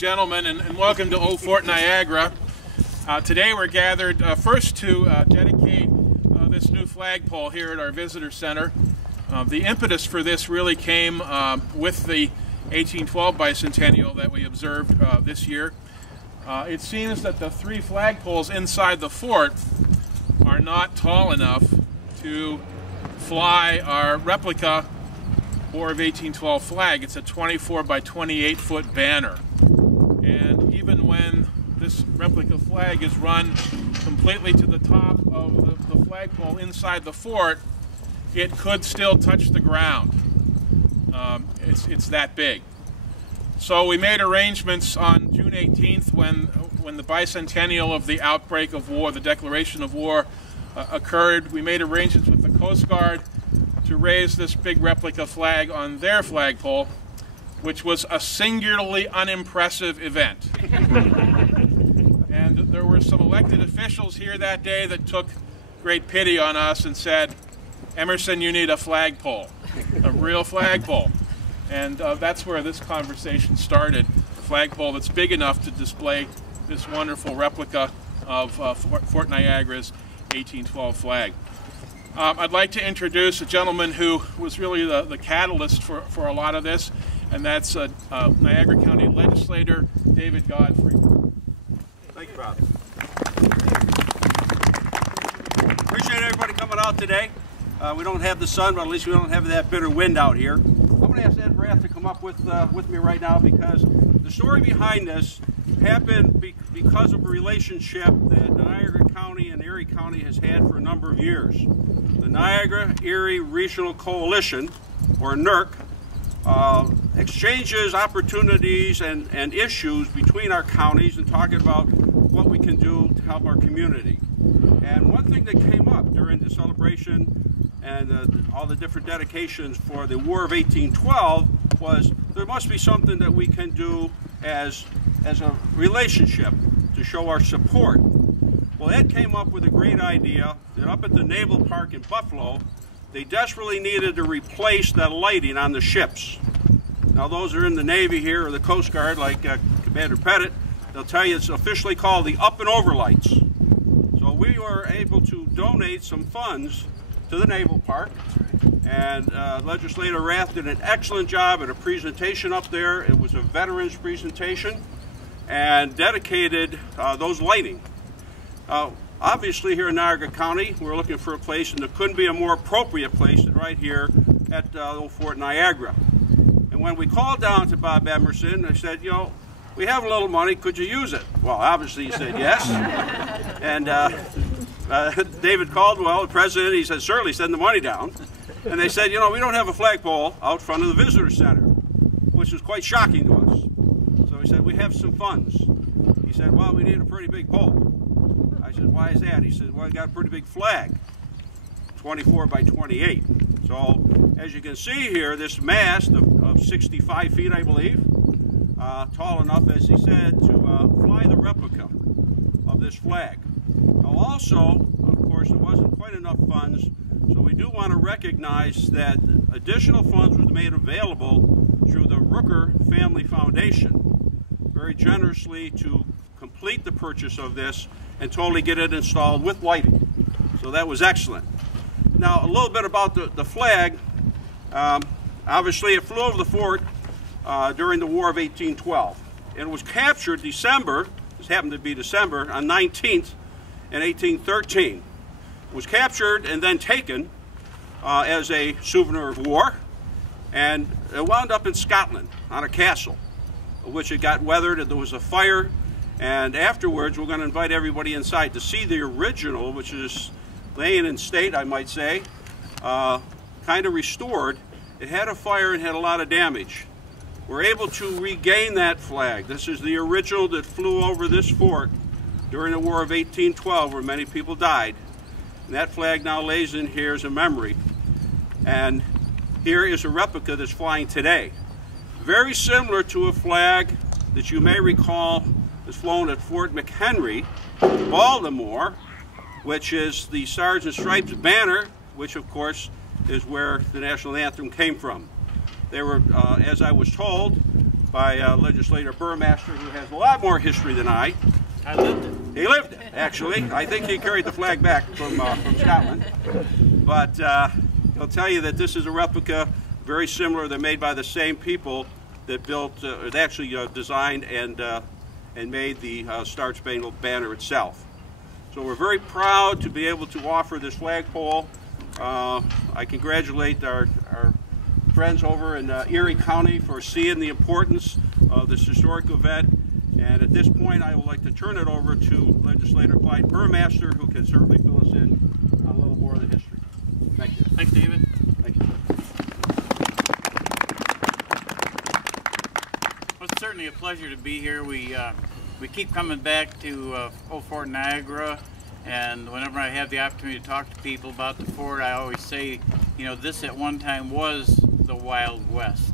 gentlemen, and welcome to Old Fort Niagara. Today we're gathered first to dedicate this new flagpole here at our visitor center. The impetus for this really came with the 1812 bicentennial that we observed this year. It seems that the three flagpoles inside the fort are not tall enough to fly our replica War of 1812 flag. It's a 24 by 28 foot banner. And even when this replica flag is run completely to the top of the flagpole inside the fort, it could still touch the ground. It's that big. So we made arrangements on June 18th when the bicentennial of the outbreak of war, the declaration of war, occurred. We made arrangements with the Coast Guard to raise this big replica flag on their flagpole, which was a singularly unimpressive event. And there were some elected officials here that day that took great pity on us and said, "Emerson, you need a flagpole, a real flagpole." And that's where this conversation started, a flagpole that's big enough to display this wonderful replica of Fort Niagara's 1812 flag. I'd like to introduce a gentleman who was really the catalyst for a lot of this, and that's Niagara County Legislator David Godfrey. Thank you, Bob. Appreciate everybody coming out today. We don't have the sun, but at least we don't have that bitter wind out here. I'm going to ask Ed Rath to come up with me right now, because the story behind this happened because of a relationship that Niagara County and Erie County has had for a number of years. The Niagara-Erie Regional Coalition, or NERC, exchanges opportunities and issues between our counties and talking about what we can do to help our community. And one thing that came up during the celebration and all the different dedications for the War of 1812 was there must be something that we can do as a relationship to show our support. Well, Ed came up with a great idea that up at the Naval Park in Buffalo, they desperately needed to replace the lighting on the ships. Now, those are in the Navy here or the Coast Guard, like Commander Pettit, they'll tell you it's officially called the up and over lights. So we were able to donate some funds to the Naval Park, and Legislator Rath did an excellent job at a presentation up there. It was a veterans presentation and dedicated those lighting. Obviously here in Niagara County, we're looking for a place, and there couldn't be a more appropriate place than right here at Old Fort Niagara. And when we called down to Bob Emerson, I said, you know, we have a little money, could you use it? Well, obviously he said yes. And David Caldwell, the president, he said, certainly send the money down. And they said, you know, we don't have a flagpole out front of the visitor center, which was quite shocking to us. So he said, we have some funds. He said, well, we need a pretty big pole. I said, why is that? He said, well, I got a pretty big flag, 24 by 28. So as you can see here, this mast of 65 feet, I believe, tall enough, as he said, to fly the replica of this flag. Now also, of course, there wasn't quite enough funds, so we do want to recognize that additional funds was made available through the Rooker Family Foundation, very generously to complete the purchase of this and totally get it installed with lighting. So that was excellent. Now, a little bit about the flag. Obviously, it flew over the fort during the War of 1812. And it was captured December, this happened to be December, on 19th in 1813. It was captured and then taken as a souvenir of war, and it wound up in Scotland on a castle, which it got weathered, and there was a fire. And afterwards, we're going to invite everybody inside to see the original, which is laying in state, I might say, kind of restored. It had a fire and had a lot of damage. We're able to regain that flag. This is the original that flew over this fort during the War of 1812, where many people died. And that flag now lays in here as a memory. And here is a replica that's flying today. Very similar to a flag that you may recall is flown at Fort McHenry, Baltimore, which is the Stars and Stripes banner, which of course is where the national anthem came from. They were, as I was told, by legislator Burmaster, who has a lot more history than I. I lived it. He lived it, actually. I think he carried the flag back from Scotland. But he'll tell you that this is a replica, very similar. They're made by the same people that built, actually designed and made the Star Spangled Banner itself. So we're very proud to be able to offer this flagpole. I congratulate our friends over in Erie County for seeing the importance of this historic event. And at this point, I would like to turn it over to Legislator Clyde Burmaster, who can certainly fill us in on a little more of the history. Thank you. Thanks, David. Thank you. Well, it's certainly a pleasure to be here. We keep coming back to Old Fort Niagara, and whenever I have the opportunity to talk to people about the fort, I always say, you know, this at one time was the Wild West.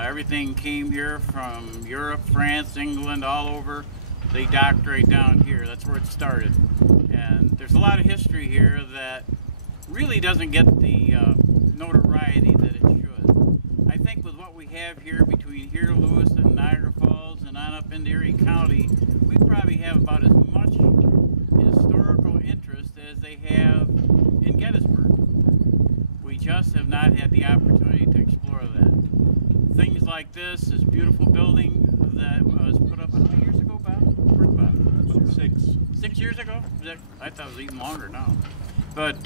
Everything came here from Europe, France, England, all over. They docked right down here. That's where it started. And there's a lot of history here that really doesn't get the notoriety that it should. I think with what we have here between here, Lewiston, Niagara Falls, and on up into Erie County, we probably have about as much historical interest as they have in Gettysburg. We just have not had the opportunity to explore that. Things like this beautiful building that was put up how many years ago, Bob? Where's Bob? 6 years ago? I thought it was even longer now. But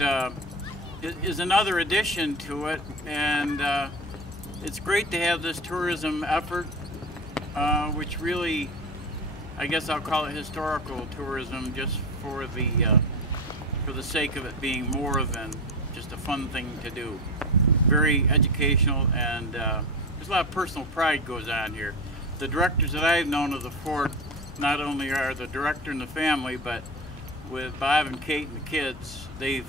it is another addition to it, and it's great to have this tourism effort, which really, I guess I'll call it historical tourism, just for the sake of it being more than just a fun thing to do. Very educational, and there's a lot of personal pride goes on here. The directors that I've known of the fort not only are the director and the family, but with Bob and Kate and the kids, they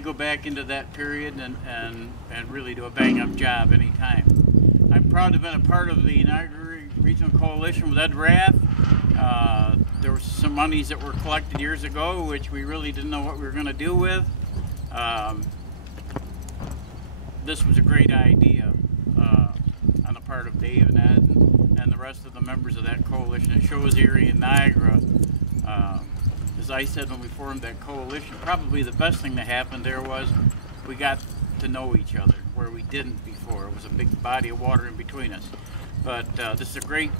go back into that period and really do a bang-up job anytime. I'm proud to have been a part of the Niagara Regional Coalition with Ed Rath. There were some monies that were collected years ago, which we really didn't know what we were going to do with. This was a great idea on the part of Dave and Ed and the rest of the members of that coalition. It shows Erie and Niagara. As I said when we formed that coalition, probably the best thing that happened there was we got to know each other where we didn't before. It was a big body of water in between us. But this is a great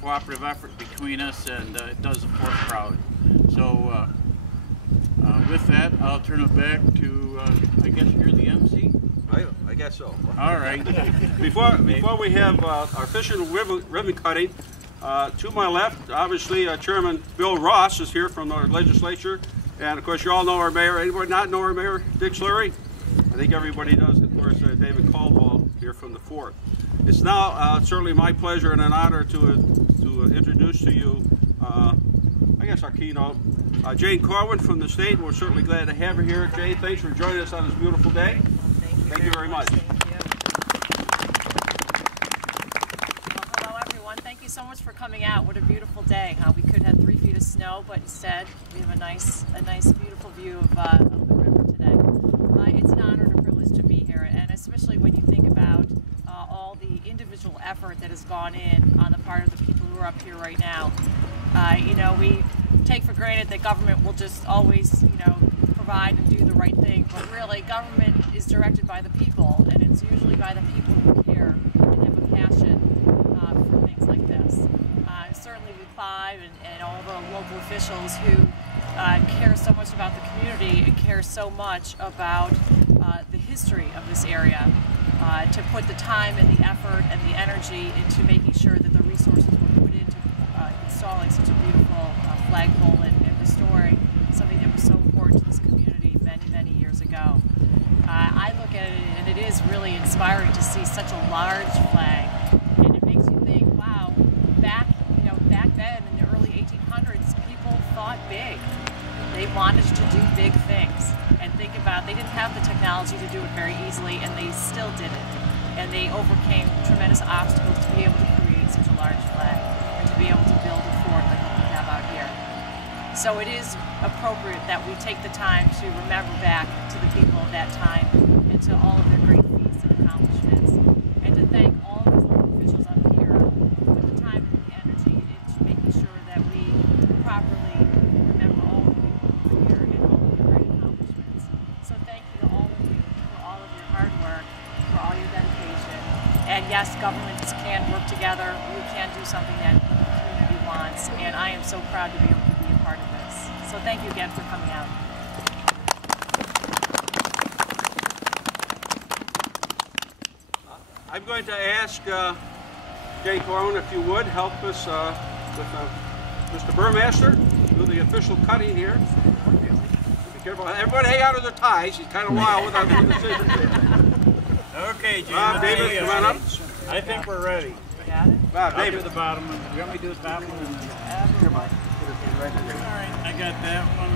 cooperative effort between us, and it does the fort proud. So with that, I'll turn it back to, I guess you're the MC? I guess so. All right. Before we have our official ribbon cutting, to my left, obviously, Chairman Bill Ross is here from our legislature, and of course you all know our mayor. Anybody not know our mayor, Dick Slurry? I think everybody does. Of course, David Caldwell here from the fort. It's now certainly my pleasure and an honor to introduce to you, I guess, our keynote, Jane Corwin from the state. We're certainly glad to have her here. Jane, thanks for joining us on this beautiful day. Thank you very much. Thank you. Well, hello, everyone. Thank you so much for coming out. What a beautiful day. We could have 3 feet of snow, but instead we have a nice, beautiful view of the river today. It's an honor and a privilege to be here, and especially when you think about all the individual effort that has gone in on the part of the people who are up here right now. You know, we take for granted that government will just always, you know, provide and do the right thing, but really government is directed by the people, and it's usually by the people who care and have a passion for things like this. Certainly with Clive and all the local officials who care so much about the community and care so much about the history of this area, to put the time and the effort and the energy into making sure that the resources were put into installing such a beautiful flagpole and restoring something that was so important to this community many years ago. I look at it, and it is really inspiring to see such a large flag, and it makes you think, wow, back then in the early 1800s, people thought big. They wanted to do big things, and think about, they didn't have the technology to do it very easily, and they still did it, and they overcame tremendous obstacles to be able to create such a large flag and to be able to build a fort like we have out here. So it is appropriate that we take the time to remember back to the people of that time and to all of their great feats and accomplishments, and to thank all of these local officials up here yes, governments can work together. We can do something that the community wants, and I am so proud to be able to be a part of this. So thank you again for coming out. I'm going to ask Jay Thorne, if you would, help us with Mr. Burmaster, do the official cutting here. Be careful. Everybody hang out of their ties. He's kind of wild with our decisions here. Okay, Jim. David, come on up. I think we're ready. You got it? Bob, I'll do David. the bottom one. You want me to do the top one? And then... All right, I got that one.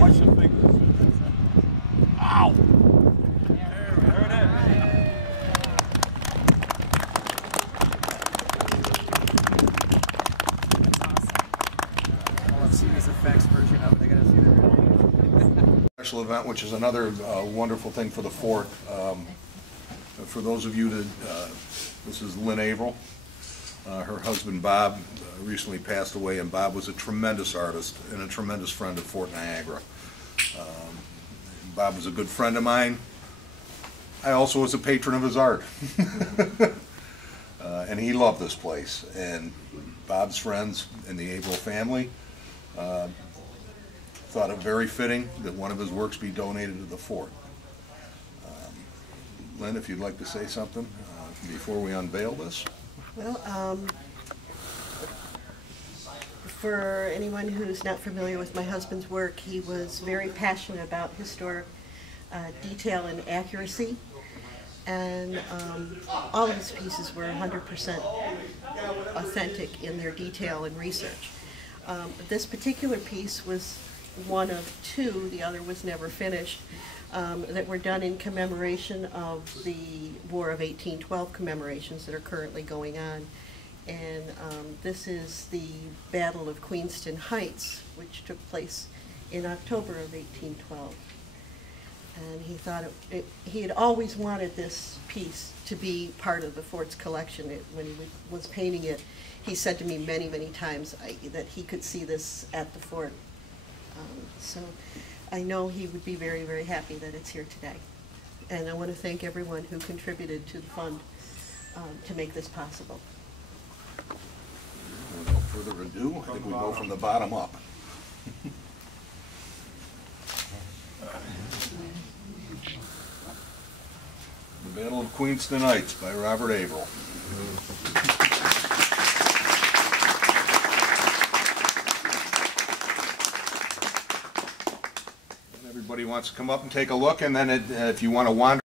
Watch the fingers. Ow! There it is. Let's see this effects version of it. I gotta see the real. Special event, which is another wonderful thing for the fort. For those of you that, this is Lynn Averill. Her husband Bob recently passed away, and Bob was a tremendous artist and a tremendous friend of Fort Niagara. Bob was a good friend of mine. I also was a patron of his art. And he loved this place. And Bob's friends and the Averill family thought it very fitting that one of his works be donated to the fort. Lynn, if you'd like to say something before we unveil this. Well, for anyone who's not familiar with my husband's work, he was very passionate about historic detail and accuracy, and all of his pieces were 100% authentic in their detail and research. This particular piece was one of two, the other was never finished, that were done in commemoration of the War of 1812 commemorations that are currently going on. And this is the Battle of Queenston Heights, which took place in October of 1812. And he thought he had always wanted this piece to be part of the fort's collection. When he was painting it, he said to me many, many times that he could see this at the fort. So I know he would be very, very happy that it's here today. And I want to thank everyone who contributed to the fund to make this possible. Without further ado, I think we go from the bottom up. The Battle of Queenston Heights by Robert Averill. Everybody wants to come up and take a look, and then if you want to wander